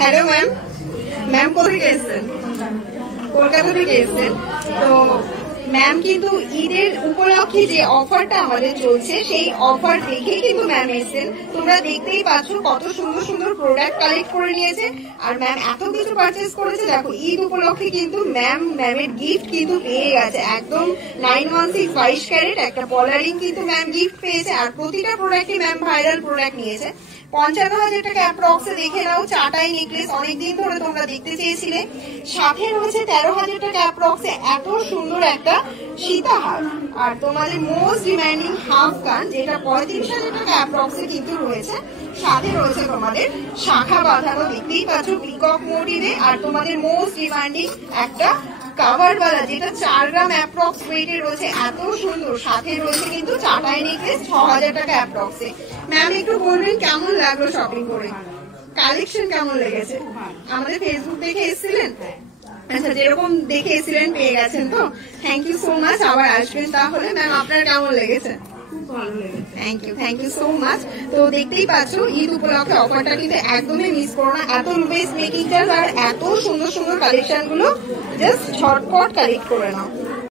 Hello ma'am, ma'am কোথা থেকে এসেছেন? কলকাতা থেকে এসেছেন। তো ম্যাম কিন্তু ঈদের উপলক্ষে যে অফারটা আমাদের চলছে সেই অফার দেখে কিন্তু ম্যাম এসেছেন। তোমরা দেখতেই পাচ্ছ কত সুন্দর সুন্দর প্রোডাক্ট কালেক্ট করে নিয়েছে। আর ম্যাম এত কিছু পারচেস করেছে, দেখো ঈদ উপলক্ষে কিন্তু ম্যামের গিফট কিন্তু পেয়ে গেছে। একদম 916 22 ক্যারেট একটা পলারিং কিন্তু ম্যাম গিফট পেয়েছে। আর প্রতিটা প্রোডাক্টই ম্যাম ভাইরাল প্রোডাক্ট নিয়েছে। 55,000 টাকা অ্যাপ্রক্সে দেখে নাও। চাটাই নেকলেস অনেকদিন ধরে তোমরা দেখতে চেয়েছিলে। সাথে রয়েছে 13,000 টাকা অ্যাপ্রক্সে এত সুন্দর একটা সীতাহার। আর তোমাদের মোস্ট ডিমান্ডিং হাফ কান, যেটা 35,000 টাকা অ্যাপ্রক্সে কিন্তু রয়েছে। সাথে রয়েছে তোমাদের শাখা বাঁধানো, দেখতেই পাচ্ছ পিকক মোটিভে। আর তোমাদের মোস্ট ডিমান্ডিং একটা কাভার বালা, যেটা 4 গ্রাম অ্যাপ্রক্স ওয়েটে রয়েছে, এত সুন্দর। সাথে রয়েছে কিন্তু চাটাই নেকলেস 6,000 টাকা অ্যাপ্রক্সে। ম্যাম একটু বলবেন কেমন লাগলো শপিং করে, কালেকশন কেমন লেগেছে? আমাদের ফেসবুক দেখে এসেছিলেন? আচ্ছা, যেরকম দেখে এসেছিলেন পেয়ে গেছেন তো। থ্যাংক ইউ সো মাচ, আবার আসবেন তাহলে। ম্যাম আপনার কেমন লেগেছে? Thank you so much. তো দেখতেই পাচ্ছ ঈদ উপলক্ষে অফারটা কিন্তু একদমই মিস করো না। এত বেস্ট মেকিং চার্জ আর এত সুন্দর সুন্দর কালেকশন গুলো জাস্ট ঝটপট কালেক্ট করে নাও।